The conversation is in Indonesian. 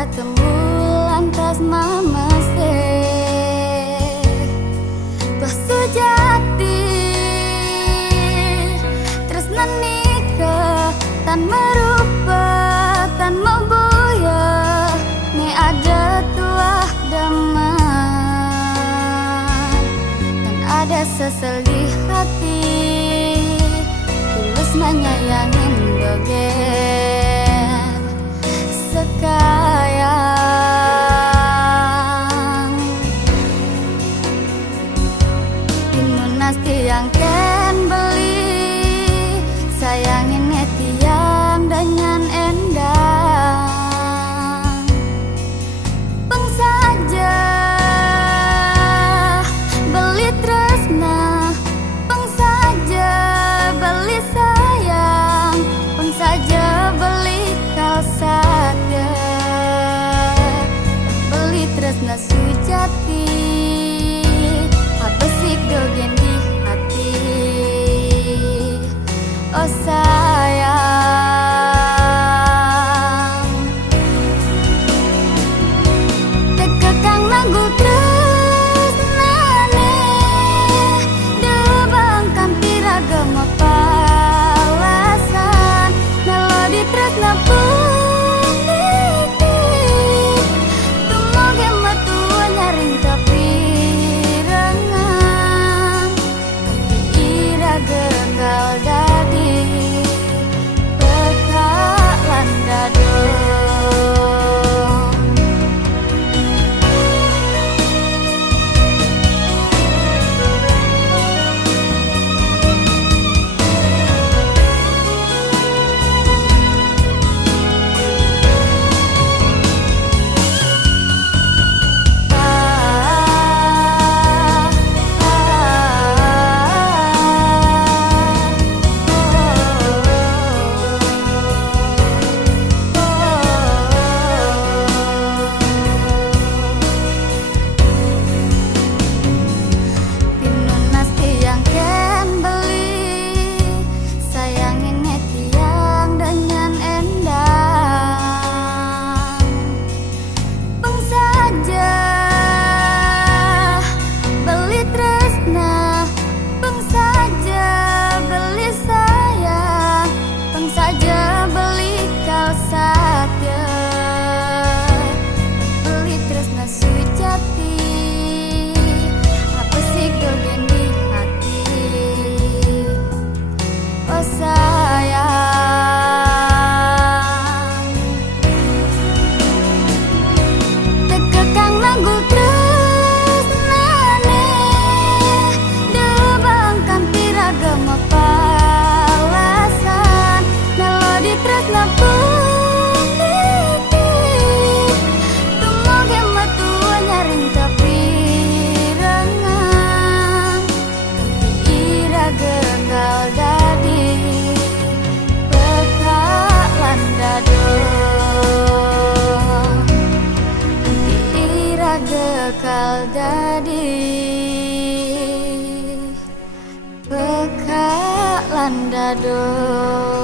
ketemu lantas mamase sejati tresna nikah tan merubah tan membuya ni ada tuah damai dan ada sesel di hati tulus menyayangin dogen sekayang pasti yang ken beli sayangin tiang danyan endang peng saja beli tresna peng saja beli sayang peng saja beli kalsada beli tresna sujati habesik dogen oh sayang tekekang nanggu tresnane debangkan piragam palasan melodi tresna puniti tumoge matua nyaring kapirengan ira gagal bakal jadi bekalan dado.